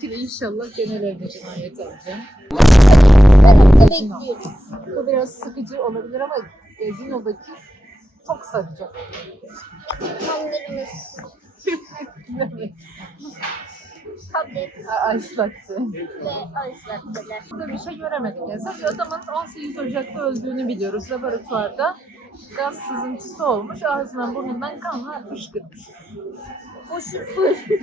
Dahakine inşallah genel evde cinayet alacağım. Ben orada bekliyorum. Bu biraz sıkıcı olabilir ama Gazino'daki çok sarıcı. Kanlarımız, tablet Ice latte. ve ice latte'ler. Burada bir şey göremedik. Yani sadece adamın 18 Ocak'ta öldüğünü biliyoruz. Laboratuvarda gaz sızıntısı olmuş. Ağzından burnundan kanlar fışkırmış. Foşur foşur.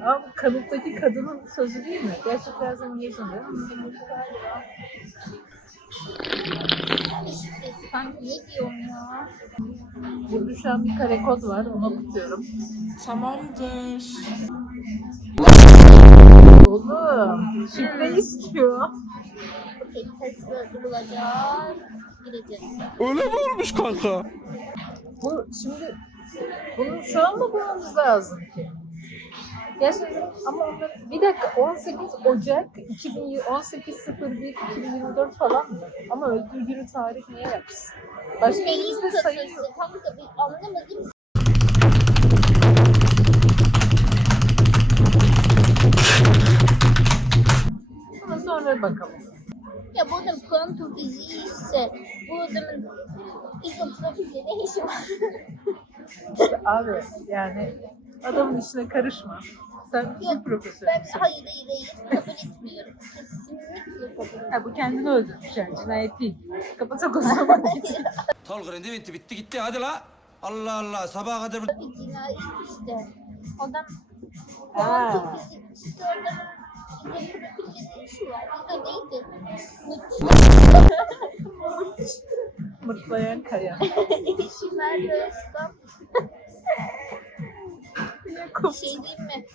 Ama bu kanıttaki kadının sözü değil mi? Gerçekten zaman yazılıyor. Şifresi kanka ne diyorsun ya? Burada şu an bir kare kod var. Onu okutuyorum. Tamamdır. Oğlum şifre istiyor. Okey testleri bulacağız. Gireceğiz. Öyle mi olmuş kanka? Bu şimdi bunu şu an mı bulmamız lazım ki? Gerçekten ama bir dakika 18 Ocak 2018 01 2024 falan mı? Ama öldüğü günü tarih niye yapsın? Başka Neyin elimizde sayıyor. kasası? Kanka bir anlamadım. Ama sonra bakalım. Ya bu adam kuantum fiziği ise bu adamın izotropikle ne işi var? İşte abi yani adamın işine karışma. Sen fizik ben profesörüsün. hayır hayır hayır kabul etmiyorum. Kesinlikle kabul etmiyorum. Ha, bu kendini öldürmüş yani cinayet değil. Kapatak o zaman git. Tolga'nın bitti bitti gitti hadi la. Allah Allah sabaha kadar Bir cinayet işte. Adam Ha. kuantum fizikçisi adamın ne işi var? Neydi? Mırtlayan kaya. Eşi Özkan. Bir şey diyeyim mi?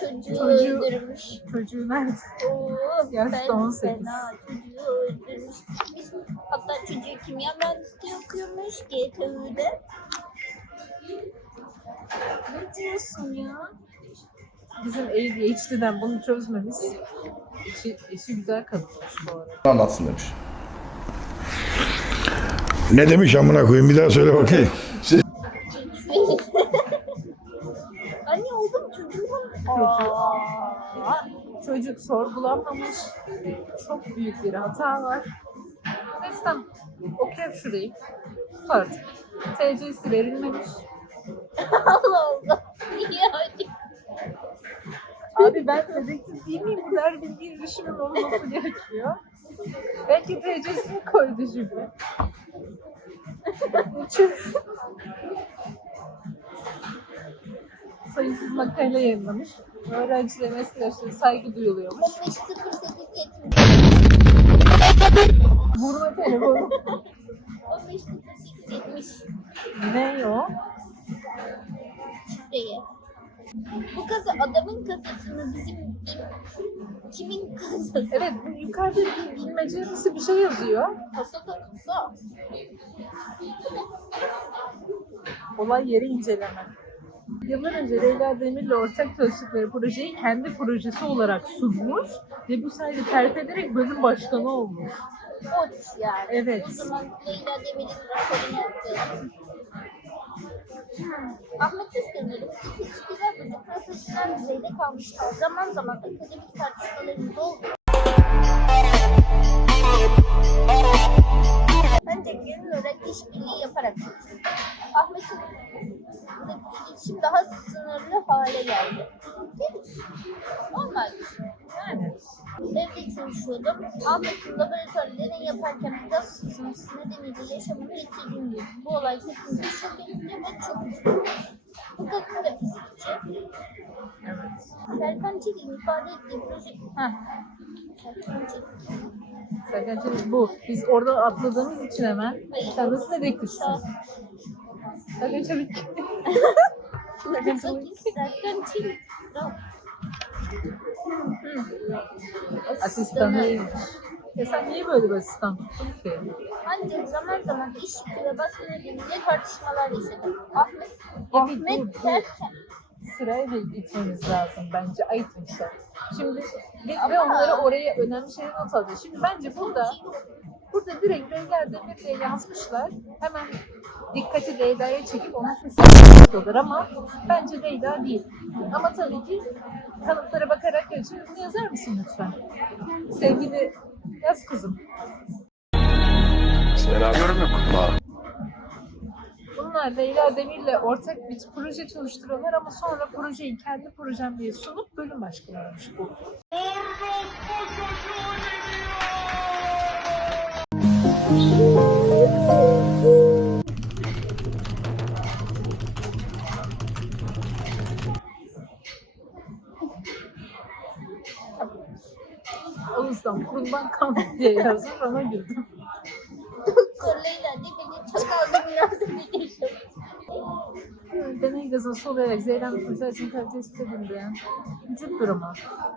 Çocuğu, Çocuğu- öldürmüş. Çocuğu nerede? Oo, Yaş da ben 18. Fena, çocuğu öldürmüş. Biz, hatta çocuğu kimya mühendisliği okuyormuş GTÜ'de. Ne diyorsun ya? Bizim ADHD'den bunu çözmemiz eşi, eşi güzel kadınmış bu arada. anlatsın demiş. Ne demiş amına koyayım bir daha söyle bakayım. Sorgulanmamış. Çok büyük bir hata var. Neyse. Okuyalım şurayı. Sus artık. TC'si verilmemiş. Allah Allah. Niye hadi? Abi ben dedektif değil miyim? Bu der bilgi erişimin olması gerekiyor. Belki TC'sini koydu şimdi. Sayısız makale yayınlamış. Öğrencilerin meslektaşları saygı duyuluyormuş. 15.08.70 Vurma telefonu. 15.08.70 ne o? şifreyi. Bu kasa adamın kasasını bizim kimin kasası? Evet bu yukarıda bir bilmecemsi bir şey yazıyor. Kasa da kasa. Olay yeri inceleme. Yıllar önce Leyla Demir'le ortak çalıştıkları projeyi kendi projesi olarak sunmuş ve bu sayede terfi ederek bölüm başkanı olmuş. Koç yani. Evet. O zaman Leyla Demir'in raporunu okuyalım. Hmm. Ahmet Özdemir'in ilişkiler bölümü profesyonel düzeyde kalmışlar. Zaman zaman akademik tartışmalarımız oldu. Ancak olarak işbirliği yaparak çalıştık. Ahmet'in iletişim daha sınırlı hale geldi. Değil mi? Normal şey. Yani Evde çalışıyordum. Ahmet'in laboratuvarda deney yaparken gaz sızıntısı nedeniyle yaşamını yitirdiğini duydum. Bu olay hepimizi şok etti ve çok üzüldüm. Bu kadın da fizikçi. evet. Serkan Çelik'in ifade ettiği proje... Heh. Serkan Çelik. Serkan Çelik bu. Biz orada atladığımız için hemen. Sen nasıl dedektifsin? Serkan Çelik. Serkan Çelik. Asistanıymış. Ya sen niye böyle bir asistan tuttun ki? Ancak zaman zaman iş yükü ve baskı nedeniyle tartışmalar yaşadım. Ahmet, Ahmet derken sırayla gitmemiz lazım bence items'a. Şimdi ve, ve onları oraya önemli şeyler not alacağız. Şimdi bence burada burada direkt Leyla Demir diye yazmışlar. Hemen dikkati Leyla'ya çekip onu suçluyorlar ama bence Leyla değil. Ama tabii ki kanıtlara bakarak geçiyor. Bunu yazar mısın lütfen? Sevgili yaz kızım. Yorum yok. Bunlar Leyla Demir'le ortak bir proje çalıştırıyorlar ama sonra projeyi kendi projem diye sunup bölüm başkanı olmuş bu. Yüzden kurban kan diye yazmış ona güldüm. Çakalda münasebet yaşamış. Deney gazını soluyarak zehirlenmiş sonuçlar için tespit edildi. Vücut durumu.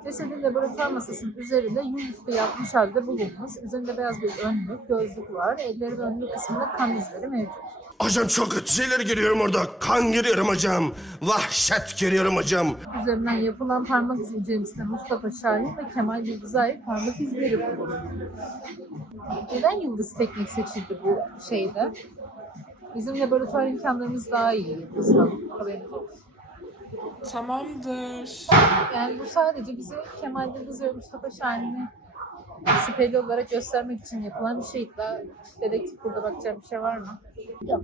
Cesedin laboratuvar masasının üzerinde yüzüstü yatmış halde bulunmuş. Üzerinde beyaz bir önlük, gözlük var. Elleri ve önlük kısmında kan izleri mevcut. Hocam çok kötü şeyler görüyorum orada. Kan görüyorum hocam. Vahşet görüyorum hocam. Üzerinden yapılan parmak izi incelemesinde Mustafa Şahin ve Kemal Yıldız'a ait parmak izleri bulundu. Neden Yıldız Teknik seçildi bu şeyde? Bizim laboratuvar imkanlarımız daha iyi Yıldız'dan. Haberiniz olsun. Tamamdır. Yani bu sadece bize Kemal Yıldız ve Mustafa Şahin'i şüpheli olarak göstermek için yapılan bir şey. Daha dedektif burada bakacağım bir şey var mı? Yok.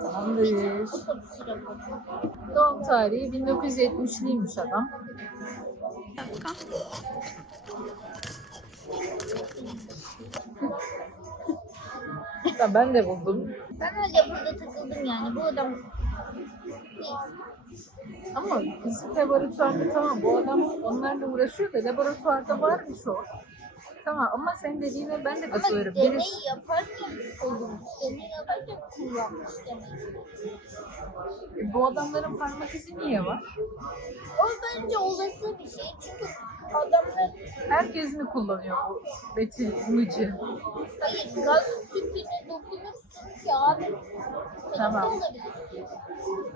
Tamamdır. Doğum tarihi 1970'liymiş adam. Ya ben de buldum. Ben öyle burada takıldım yani. Bu adam değil. Ama fizik laboratuvarda tamam bu adam onlarla uğraşıyor da laboratuvarda varmış o. Tamam ama sen dediğine ben de Ama katılıyorum. deney Birisi- yaparken solunmuş. Deney yaparken kullanmış demek. bu adamların parmak izi niye var? O bence olası bir şey. Çünkü Herkes mi kullanıyor bu Betül Mıcı? hayır gaz tüpüne dokunursun ki abi. Tamam. olabilir.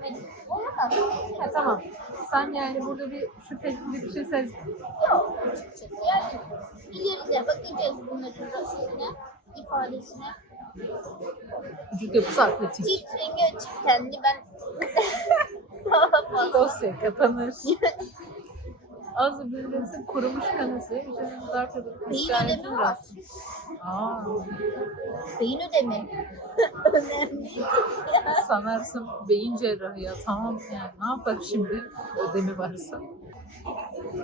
Yani olamaz. Ha, tamam. Sen yani burada bir şüpheli bir şey sez. Yok açıkçası. Yani ileride bakacağız bunların da şeyine, ifadesine. Vücut yapısı atletik. Cilt rengi açık tenli ben daha fazla. Dosya kapanır. Az bilirsin kurumuş kanası. Üzerinde darp edilmiş. Beyin ödemi var. Aa, Beyin ödemi. Önemli. sanarsın beyin cerrahı ya tamam yani ne yapar şimdi ödemi varsa.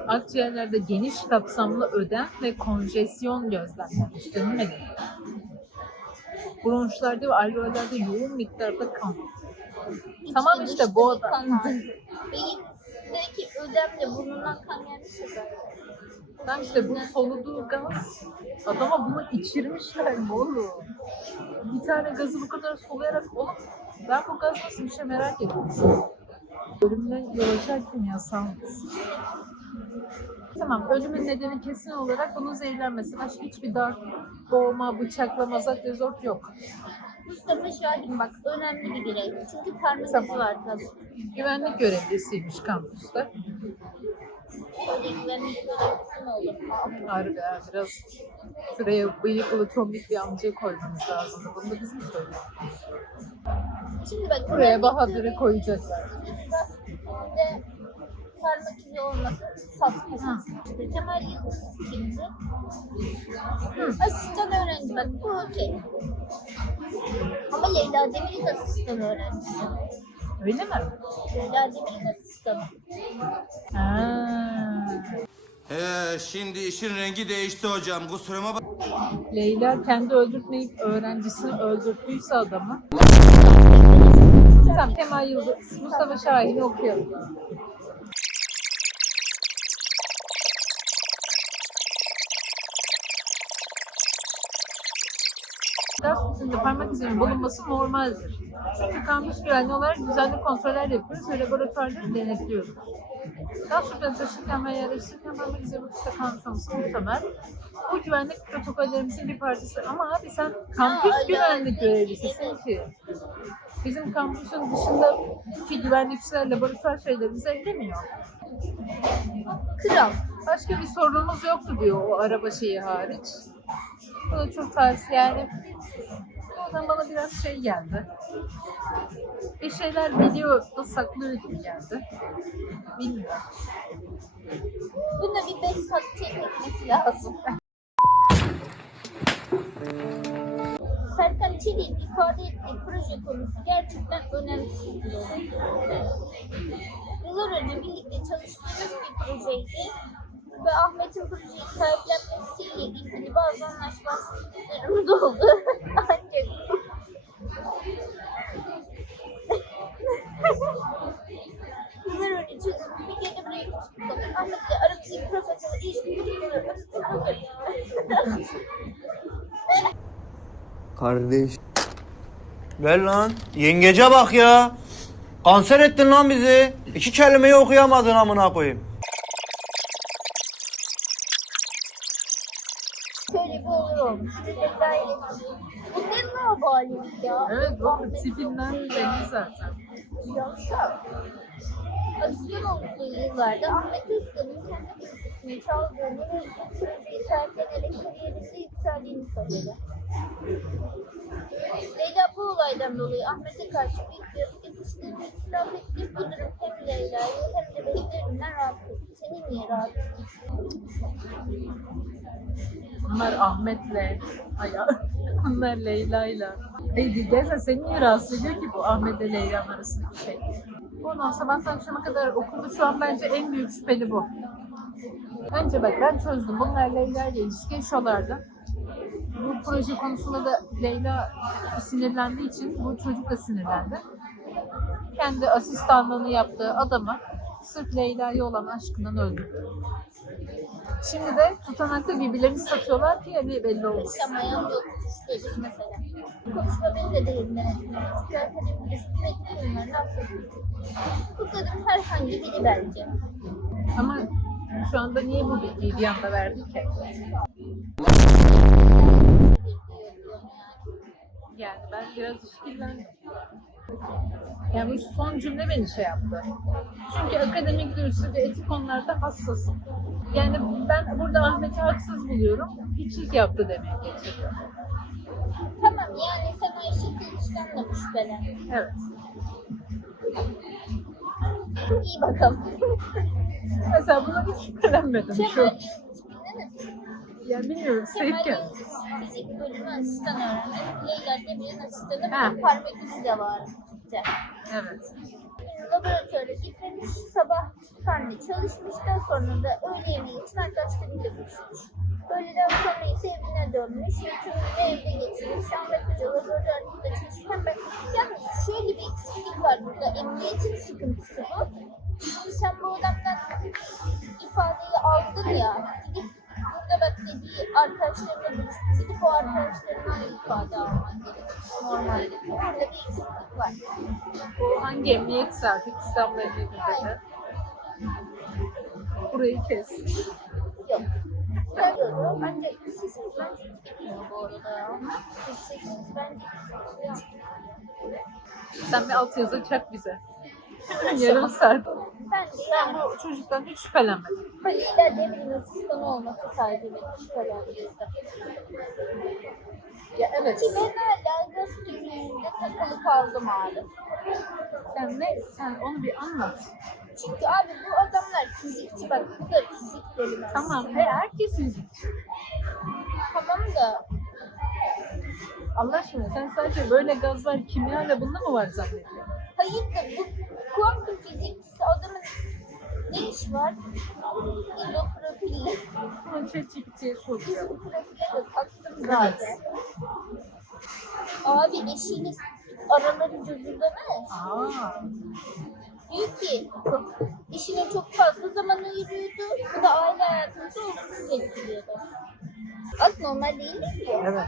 Akciğerlerde geniş kapsamlı ödem ve konjesyon gözlemlenmiş canım benim. Bronşlarda ve alveollerde yoğun miktarda kan. Tamam işte bu adam. var. Beyindeki ödemle burnundan kan gelmişse zaten. Tam işte bu soluduğu gaz adama bunu içirmişler mi oğlum? Bir tane gazı bu kadar soluyarak oğlum ben bu gaz nasıl bir şey merak ediyorum. Ölümden yol kimyasalmış. Tamam ölümün nedeni kesin olarak bunun zehirlenmesi. Başka hiçbir darp, boğma, bıçaklama, zat rezort yok. Mustafa Şahin bak önemli bir birey. Çünkü parmak Tamam. var gaz. Güvenlik görevlisiymiş kampüste. Öyle güvenlik görevlisi mi olur? Harbi ya, biraz şuraya bıyıklı tombik bir amca koymamız lazım. Bunu da biz mi söylüyoruz? Şimdi bak Buraya Bahadır'ı koyacaklar. gaz parmak izi olması saçma. İşte Kemal Yıldız kimdi? Asistan öğrenci bak bu okey. Ama Leyla Demir'in de asistan öğrencisi. Öyle mi? Leyla Demir'in asistanı. Ha. Ee, şimdi işin rengi değişti hocam. Kusuruma bak. Leyla kendi öldürtmeyip öğrencisini öldürttüyse adamı. Tamam Kemal Yıldız, Mustafa Şahin'i okuyalım. Gaz sütünde parmak izinin bulunması normaldir. Çünkü kampüs güvenliği olarak düzenli kontroller yapıyoruz ve laboratuvarları denetliyoruz. Gaz sütünü taşırken ve yerleştirirken parmak izi buluşta kalmış olması muhtemel. Bu güvenlik protokollerimizin bir parçası. Ama abi sen kampüs güvenlik görevlisisin ki. bizim kampüsün dışındaki güvenlikçiler laboratuvar şeylerimizi ellemiyor. Kral. Başka bir sorunumuz yoktu diyor o araba şeyi hariç. Bu da çok tavsiye yani. Oradan bana biraz şey geldi. Bir şeyler biliyor da saklıyor gibi geldi. Bilmiyorum. Bunda bir 5 saat çekmesi lazım. Serkan Çelik'in ifade ettiği proje konusu gerçekten önemsiz diyor. Yıllar önce birlikte çalıştığımız bir projeydi ve Ahmet'in projeyi sahiplenmesiyle ilgili bazı anlaşmazlıklarımız oldu. Ancak Yıllar önce çözüldü. Bir gece buraya çıktık. Ahmet'le aramızdaki profesyonel bugün. Kardeş. Ver lan. Yengece bak ya. Kanser ettin lan bizi. İki kelimeyi okuyamadın amına koyayım. Şöyle bir olur olmuş. Bebek ailesi. Bunların ne haberlik ya? Evet bu Ahmet tipinden belli zaten. Yavşak. Asistan oldukları yıllarda Ahmet Özkan'ın kendi bilgisini çaldığını ve bu projeyi sahiplenerek kariyerinde yükseldiğini söyledi. Leyla bu olaydan dolayı Ahmet'e karşı büyük bir öfke kuşlarını itiraf etti. Bu durum hem Leyla'yı hem de bebeklerinden rahatsız. Seni niye rahatsız? Bunlar Ahmet'le, ay, bunlar Leyla'yla. Hey gerçekten seni niye rahatsız ediyor ki bu Ahmet'le Leyla'nın arasındaki şey? Ondan sabahtan akşama kadar okulda şu an bence en büyük şüpheli bu. Önce bak ben çözdüm. Bunlar Leyla ile ilişki yaşıyorlardı. Bu proje konusunda da Leyla sinirlendiği için bu çocuk da sinirlendi. Kendi asistanlığını yaptığı adamı sırf Leyla'ya olan aşkından öldürdü. Şimdi de tutanakta birbirlerini satıyorlar ki hani belli olmuş. Yaşamayan yok deriz mesela. Konuşma beni de derinden etmiyor. Çünkü akademik üstündeki. Bu kadın herhangi biri bence. Ama şu anda niye bu bilgiyi bir anda verdi ki? Yani ben biraz işkillendim. Yani bu son cümle beni şey yaptı. Çünkü akademik görüşte ve etik konularda hassasım. Yani ben burada Ahmet'i haksız buluyorum. Hiçlik yaptı demeye getiriyor. Tamam yani sen o eşit ilişkiden de mi şüphelen? Evet. İyi bakalım. Mesela buna hiç şüphelenmedim şu. Kemal Yıldız tipinden mi? Yani bilmiyorum Seyfi. Yıldız fizik bölümü asistan öğrenmeni. Leyla Demir'in asistanı Ha. ve parmak izi de var. tipte. Evet. Laboratuvara gitmemiş, sabah kütüphanede çalışmıştan sonra da öğle yemeği için arkadaşlarıyla buluşmuş. Öğleden sonra ise evine dönmüş tümünü evde geçirmiş. Ahmet Hoca laboratuvarda çalışırken ben... Yalnız şöyle bir eksiklik var burada. Emniyetin sıkıntısı bu. Şimdi sen bu adamdan ifadeyi aldın ya. Gidip bak dediği arkadaşlarına buluşmuş. Gidip o arkadaşlarına ifade alman gerekiyor. Normalde. Orada bir eksiklik var. Bu hangi emniyetse artık İstanbul Emniyeti'nde. Burayı kes. Yok. Görüyorum. Ancak sesiniz bence gitmiyor bu arada ya. Sesiniz bence gitmiyor. Sen bir alt yazı çak bize. Yarım saat. Ben yani bu çocuktan hiç şüphelenmedim. Halil'e Demir'in asistanı olması sadece beni şüphelendirdi. Ya evet. Ki ben hala gaz tümlüğünde takılı kaldım abi. Sen ne? Sen onu bir anlat. Çünkü abi bu adamlar fizikçi bak bu da fizik bölümü Tamam. Ve herkes fizikçi. Tamam da Allah aşkına sen sadece böyle gazlar kimyayla bunda mı var zannediyorsun? hayır da bu kuantum fizikçisi adamın ne iş var? İzopropille. ChatGPT'ye soruyor. İzopropille de taktım zaten. Abi eşiniz araları çözüldemez. Aa. Diyor ki işine çok fazla zaman ayırıyordu. Bu da aile hayatımızı olumsuz etkiliyordu. Bak normal değil mi. Evet.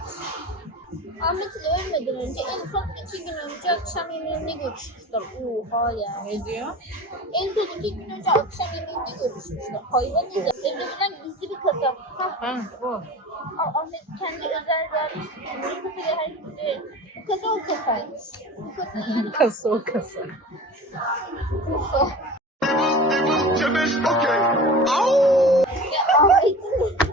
Ahmet ile ölmeden önce en son iki gün önce akşam yemeğinde görüşmüşler. Oha ya. Ne diyor? En son iki gün önce akşam yemeğinde görüşmüşler. Hayvan izle. Evde bilen gizli bir kasap. Hah, Ha o. Ah- Ahmet kendi özel vermişti. Bu kasayla her biri bu kasa o kasaymış. Bu kasa yani Kasa o kasa. kasa. Ya Ahmet'in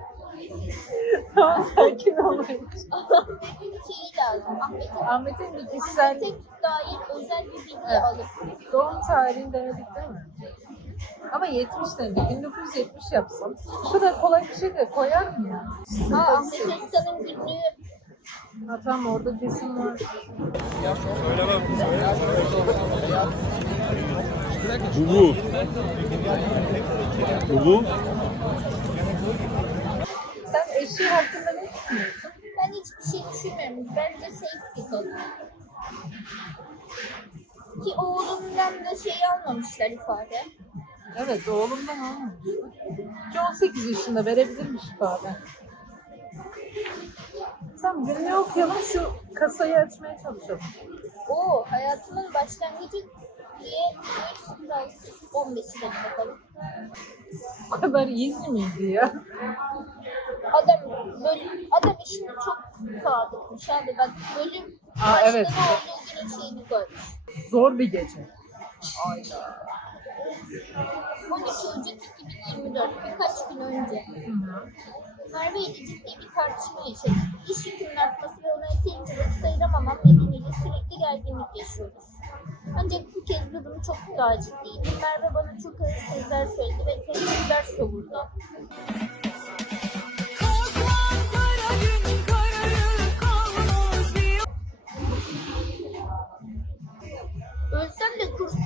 tamam sakin olmayın. Ahmet'in şeyi lazım. Ahmet'in Ahmet'in bir kişisel Ahmet'e dair özel bir bilgi Evet. alıp doğum tarihini denedik değil mi? Ama 70 denedik. 1970 yapsam. Bu kadar kolay bir şey de koyar mı ya? Aa, Ahmet Özkan'ın günlüğü Ha tamam orada kesin var. Bu bu. Bu bu. Eşi hakkında ne düşünüyorsun? ben hiçbir şey düşünmüyorum. Bence safe bir kadın. Ki oğlumdan da şey almamışlar ifade. Evet oğlumdan almamış. Ki 18 yaşında verebilirmiş ifade. Tamam günlüğü okuyalım şu kasayı açmaya çalışalım. Oo hayatımın başlangıcı diye 306 15'i de bakalım. Bu kadar easy miydi ya? Adam bölüm, adam işini çok sadıkmış abi bak bölüm Aa, başkanı evet. olduğu günün şeyini koymuş. Zor bir gece. Ayda. 12 Ocak 2024 birkaç gün önce. Merve ile ciddi bir tartışma yaşadık. İş yükünün artması ve ona yeterince vakit ayıramamam nedeniyle sürekli gerginlik yaşıyoruz. Ancak bu kez durum çok daha ciddiydi. Merve bana çok ağır sözler söyledi ve tehditler savurdu.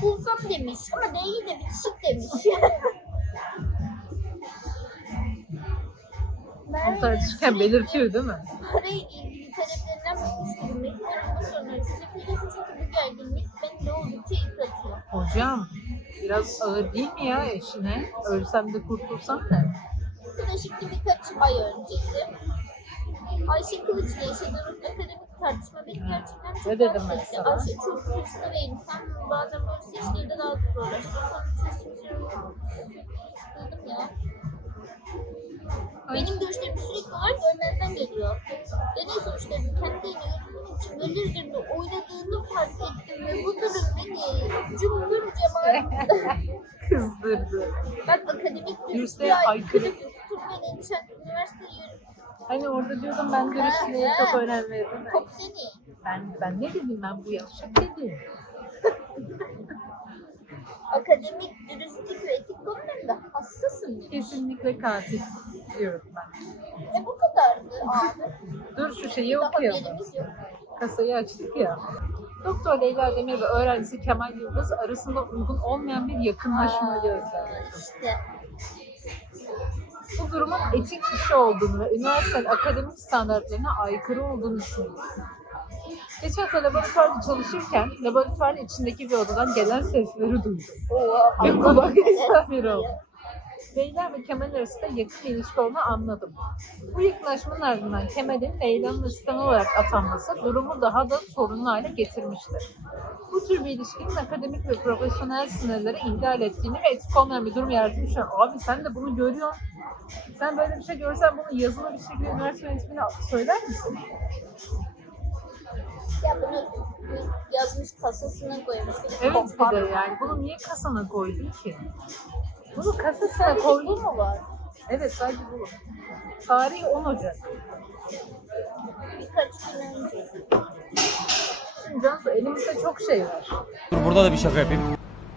Kurtulsam demiş ama değil de bitişik demiş. Onu tartışırken belirtiyor değil mi? Parayla ilgili taleplerinden bıkmıştım. Beklerim bu sorunları çözebiliriz çünkü bu gerginlik beni de oldukça yıpratıyor. Hocam biraz ağır değil mi ya eşine? Ölsem de kurtulsam ne? Bu da şimdi birkaç ay öncesi. Ayşe Kılıç'la yaşadığımız akademik tartışma beni gerçekten çok Ne dedim ben sana? Ayşe çok hırslı ve insan bazen böyle işleri daha da zorlaştırıyor. Sonra çözüm sıkıldım ya. Benim görüşlerim sürekli olarak görmezden geliyor. Deney sonuçlarını kendi eline yorumlamak için veliler üzerinde oynadığını fark ettim ve bu durum beni cümbür cemaat Kızdırdı. Bak akademik Dürüstlüğe aykırı. bir tutum ve endişen üniversite yönü. Hani orada diyordum ben dürüstlüğe çok önem veririm. Kop seni. Ben, ben ne dedim ben bu yavşak dedim. Akademik dürüstlük ve etik konularında hassasım. Kesinlikle katil diyorum ben. E bu kadardı abi. Dur şu şeyi Daha okuyalım. yok. Kasayı açtık ya. Doktor Leyla Demir ve öğrencisi Kemal Yıldız arasında uygun olmayan bir yakınlaşma gözlemledi. İşte. Bu durumun etik dışı olduğunu ve üniversitenin akademik standartlarına aykırı olduğunu düşünüyorum. Geçen hafta laboratuvarda çalışırken laboratuvarın içindeki bir odadan gelen sesleri duydum. Ve kulak misafir oldum. Leyla ve Kemal arasında yakın bir ilişki olduğunu anladım. Bu yakınlaşmanın ardından Kemal'in Leyla'nın asistan olarak atanması durumu daha da sorunlu hale getirmiştir. Bu tür bir ilişkinin akademik ve profesyonel sınırları ihlal ettiğini ve etik olmayan bir durum yarattığını düşünüyorum. Abi sen de bunu görüyorsun. Sen böyle bir şey görsen bunu yazılı bir şekilde üniversite yönetimine söyler misin? Ya bunu yazmış kasasına koymuş. Evet bir de yani bunu niye kasana koydun ki? Bunu kasasına Sadece koy. bu mu var? Evet sadece bu. Tarih 10 Ocak. Birkaç gün önce. Şimdi Cansu elimizde çok şey var. Dur burada da bir şaka yapayım.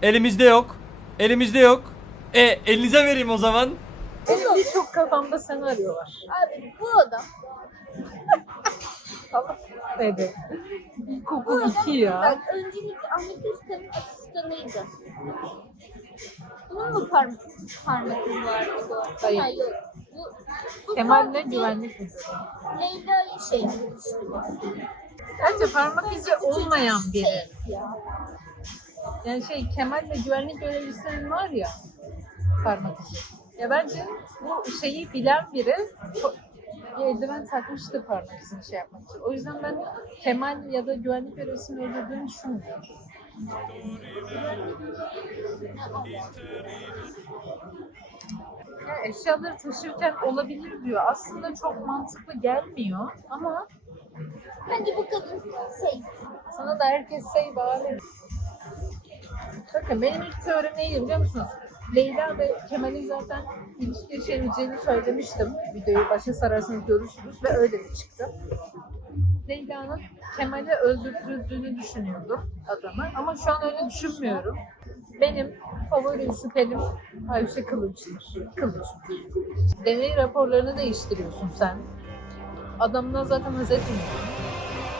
Elimizde yok. Elimizde yok. E elinize vereyim o zaman. Benim birçok kafamda senaryo var. Abi bu adam Dedi. Bu İlkokul adam 2 ya. bak öncelikle Ahmet Özkan'ın asistanıydı. Bunun mu parmak parmak izi bu? Hayır. Ha, yok. Bu, bu sadece güvenlik müdürü. Leyla'yı şey. Bence parmak izi olmayan biri. Safe ya. Yani şey Kemal'le güvenlik görevlisinin var ya parmak izi. Ya bence bu şeyi bilen biri bir eldiven takmıştı parmak izini şey yapmak için. O yüzden ben Kemal ya da güvenlik görevlisini öldürdüğünü düşünmüyorum. Ya eşyaları taşırken olabilir diyor. Aslında çok mantıklı gelmiyor ama Bence bu kadın safe. sana da herkes say bari. Bakın benim ilk teorim neydi biliyor musunuz? Leyla ve Kemal'in zaten ilişki yaşayabileceğini söylemiştim. Videoyu başa sararsanız görürsünüz ve öyle de çıktı. Leyla'nın Kemal'i öldürdüğünü düşünüyordum adamı ama şu an öyle düşünmüyorum. Benim favori şüphelim Ayşe Kılıç'tır. Kılıç. Deney raporlarını değiştiriyorsun sen. Adamdan zaten haz etmiyorsun.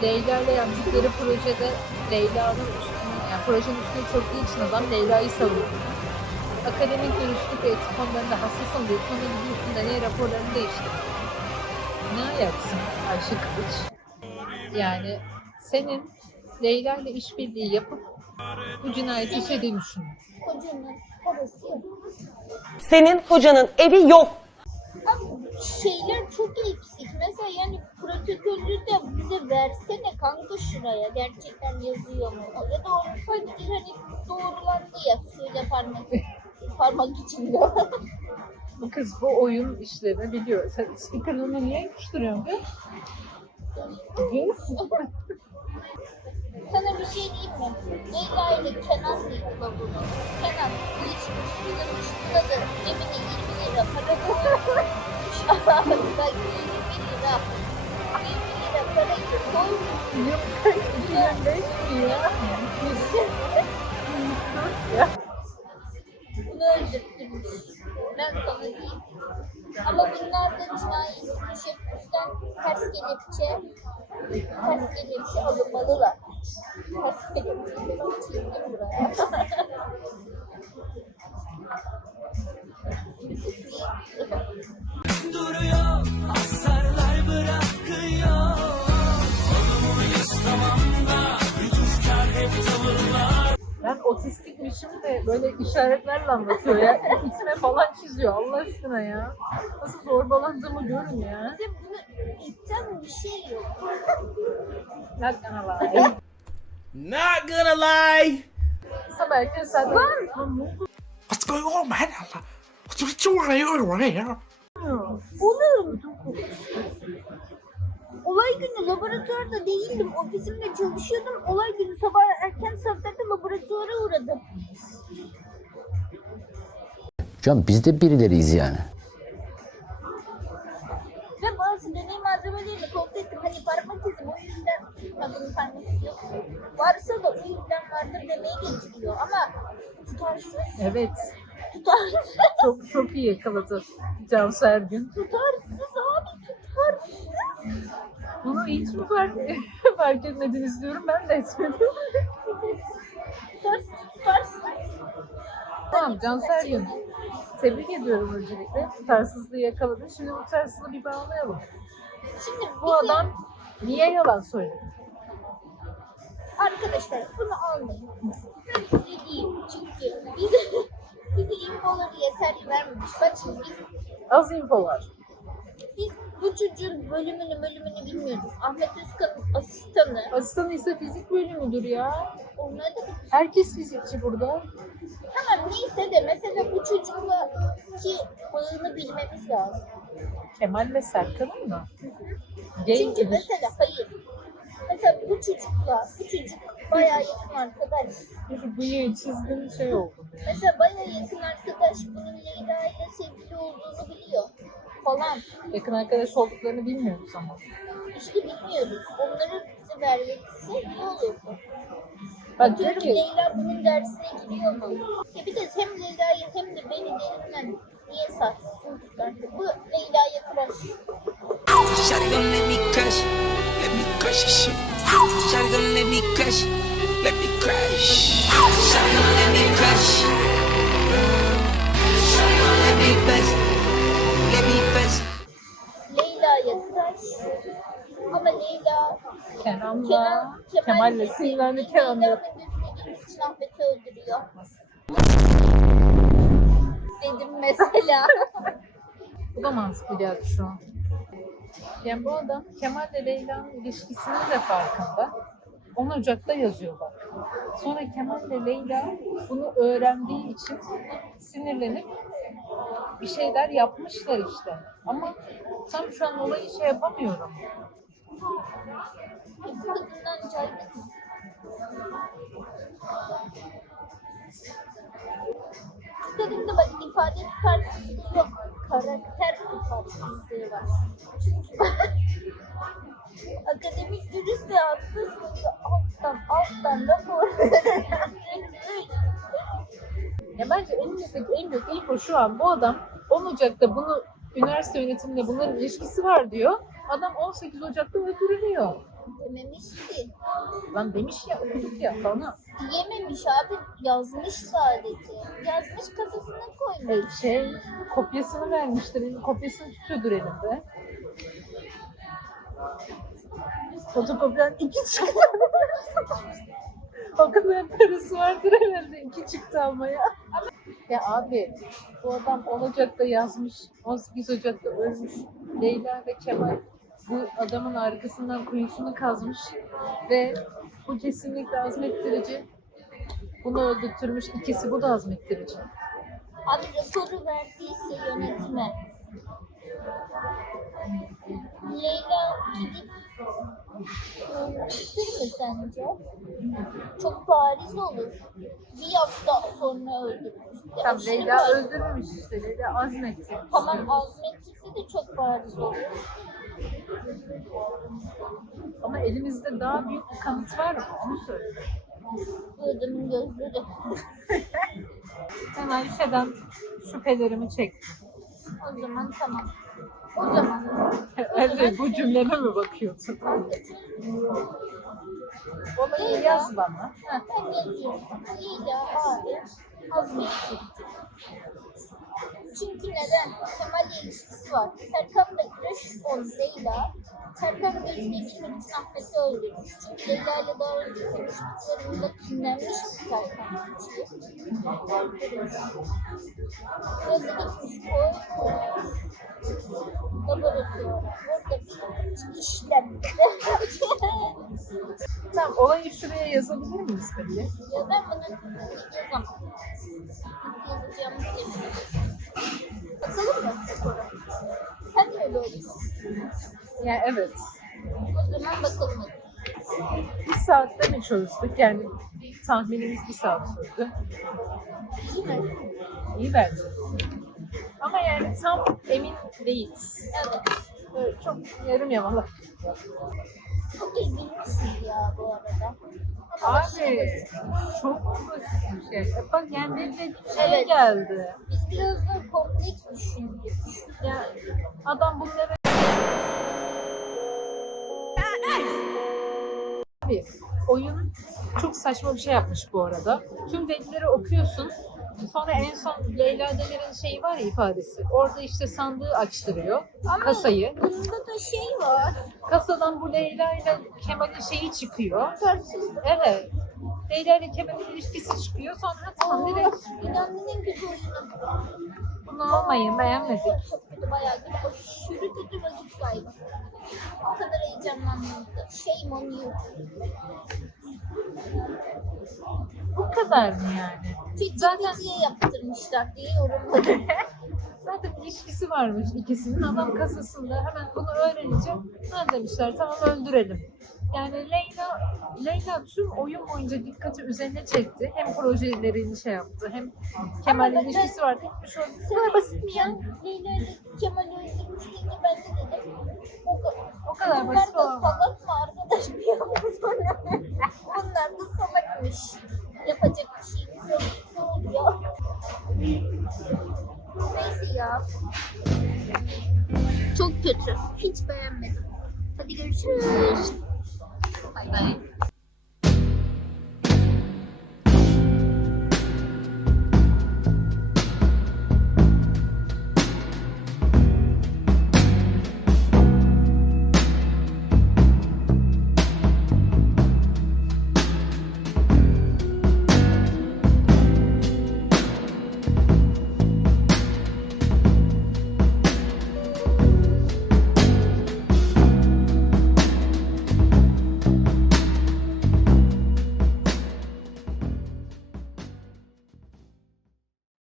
Leyla ile yaptıkları projede Leyla'nın üstüne, yani projenin üstüne çöktüğü için adam Leyla'yı savuyorsun. Akademik dürüstlük ve etik konularında hassasım diyor. Sonra gidiyorsun deney raporlarını değiştiriyorsun. Ne ayaksın Ayşe Kılıç? Yani senin Leyla ile işbirliği yapıp bu cinayeti. Kocanın parası yok. Senin kocanın evi yok. Şeyler çok eksik. Mesela yani protokolü de bize versene kanka şuraya. Gerçekten yazıyor mu? Ya da onu sadece hani doğrulandı ya. Şöyle parmak, parmak içinde. Bu kız bu oyun işlerini biliyor. Sen stickerlarını niye yapıştırıyorsun Sana bir şey diyeyim mi? Leyla ile Kenan yapıyor bunu. Kenan bu iş kuşkuları kuşkuladı. Cebine 20 lira para koymuş. Bak 20 lira. 20 lira parayı koymuş. Ben otistikmişim de böyle işaretlerle anlatıyor ya. İçine falan çiziyor Allah aşkına ya. Nasıl zorbalandığımı görün ya. Bir de bunu iddian bir şey yok. Not gonna lie. Not gonna lie. Sabah erken saatte... Lan? What's going on, man? What's going on? Oğlum. Olay günü laboratuvarda değildim. Ofisimde çalışıyordum. Olay günü sabah erken saatlerde laboratuvara uğradım. Can biz de birileriyiz yani. Ve bazı deney malzemelerini kontrol ettim. Hani parmak izi o yüzden kadının parmak izi yok. Varsa da o yüzden vardır demeye getiriyor. Ama tutarsız. Evet. Tutarsız. Çok çok iyi yakaladı Cansu Ergün. Tutarsız abi tutarsız. Bunu hiç mi fark, fark etmediniz diyorum ben de etmedim. Tutarsız tutarsız. tamam Cansu Ergün. Tebrik ediyorum öncelikle. Tutarsızlığı yakaladın. Şimdi bu tutarsızlığı bir bağlayalım. Şimdi Bu bize- adam niye yalan söyledi? Arkadaşlar bunu almayın. Ben size diyeyim. Çünkü bize, bize infoları yeterli vermemiş. Bak şimdi biz, Az info var. biz bu çocuğun bölümünü bölümünü bilmiyoruz. Ahmet Özkan'ın asistanı. Asistan ise fizik bölümüdür ya. Onlar da Herkes fizikçi burada. Tamam neyse de mesela bu çocukla ki bağını bilmemiz lazım. Kemal ve Serkan'ın mı? Gay Çünkü ilişkisi. mesela hayır. Mesela bu çocukla bu çocuk bayağı yakın arkadaş. Çocuk bıyığı çizdiğin şey oldu. Mesela bayağı yakın arkadaş bunun Leyla ile sevgili olduğunu biliyor falan. Yakın arkadaş olduklarını bilmiyoruz ama. İşte bilmiyoruz. Onları bize vermesi iyi olurdu. Ben diyorum ki Leyla bunun dersine giriyor mu? Ya bir de hem Leyla'yı hem de beni derinden niye sarsın tutardı? Bu Leyla'ya crush. Gon' let me crush, let me crush your shit. Shawty gon' let me crush, let me crush. Shawty gon' let me crush. Shawty gon' let me bust, let me bust. Leyla'ya crush. Ama Leyla Kenan'la Kenan, Kemal'le sinirlendi Kenan diyor. Leyla'nın gözüne girmek için Ahmet'i öldürüyor. Dedim mesela. Bu da mantıklı geldi şu an. Yani bu adam Kemal ile Leyla'nın ilişkisinin de farkında. 10 Ocak'ta yazıyor bak. Sonra Kemal ile Leyla bunu öğrendiği için sinirlenip bir şeyler yapmışlar işte. Ama tam şu an olayı şey yapamıyorum. Bu kadından caydık mı? Bu kadında bak ifade tutarsızlığı yok. Karakter tutarsızlığı var. Çünkü akademik dürüst ve hassas alttan alttan rapor Ya bence elimizdeki en büyük info şu an bu adam 10 Ocak'ta bunu üniversite yönetiminde bunların ilişkisi var diyor. Adam 18 Ocak'ta öldürülüyor. Dememiş ki. Lan demiş ya okuduk ya bana. Diyememiş abi yazmış sadece. Yazmış kafasına koymuş. E, şey kopyasını vermiştir. elin Kopyasını tutuyordur elinde. Fotokopiden iki çıktı. o kadar parası vardır herhalde iki çıktı almaya. Ya abi bu adam 10 Ocak'ta yazmış, 18 Ocak'ta ölmüş. Leyla ve Kemal bu adamın arkasından kuyusunu kazmış ve bu kesinlikle azmettirici. Bunu öldürtmüş. ikisi bu da azmettirici. Abi raporu verdiyse yönetime. Leyla gidip öldürtür mü sence? Çok bariz olur. Bir hafta sonra öldürmüş. Ya Tam aşırı Leyla öldürmüş işte. Leyla azmetti. Tamam azmettikse de çok bariz olur. Ama elimizde daha büyük bir kanıt var mı? Onu söyle. Adamın gözleri. Hemen şeyden şüphelerimi çektim. O zaman tamam. O zaman Evet, bu cümleme mi bakıyordun? Olayı yaz bana. Ben yazıyorum. Leyla abi azmettik. Çünkü neden? Kemal'le ilişkisi var. Serkan'la crush on Leyla. Serkan gözüne girmek için Ahmet'i öldürmüş. Çünkü Leyla ile daha önce konuştuklarında kinlenmiş Serkan. Öldürmüş. Yazı gitmiş koymuş. Laboratuvara. Orada bir işlem. Tamam, olayı şuraya yazabilir miyiz peki? ya ben bunu yazamam. Yazacağımı bilemiyorum. Bakalım mı? Sen de öyle olur. Yani evet. O zaman bakalım. Bir saatte mi çözdük? Yani tahminimiz bir saat sürdü. İyi mi? İyi bence. Ama yani tam emin değiliz. Evet. Böyle çok yarım yamalak. Okey bilmişiz ya bu arada. Ama Abi basit. çok basitmiş yani. E Bak yani benim de şey Evet. geldi. Biz biraz da kompleks düşündük. Ya adam bunları Abi oyun çok saçma bir şey yapmış bu arada. Tüm delilleri okuyorsun. Sonra en son Leyla Demir'in şeyi var ya ifadesi. Orada işte sandığı açtırıyor. Ama kasayı. Bunda da şey var. Kasadan bu Leyla ile Kemal'in şeyi çıkıyor. Tutarsız. Evet. Leyla ile Kemal'in ilişkisi çıkıyor. Sonra dünyanın en kötü oyunu. bunu almayın beğenmedik. Kötü bayağı kötü. Aşırı kötü vakit kaybı. O kadar heyecanlandım. Shame on you. Bu kadar mı yani? Zaten ChatGPT'ye yaptırmışlar diye yorumladım. zaten ilişkisi varmış ikisinin. Adam kasasında hemen bunu öğrenince ha demişler tamam öldürelim. Yani Leyla Leyla tüm oyun boyunca dikkati üzerine çekti. Hem projelerini şey yaptı hem Kemal'le ben- ilişkisi vardı. Hiçbir şey olmadı. Bu kadar basit mi ya? Leyla ile Kemal'i öldürmüş deyince ben de dedim. O, ka- O kadar basit da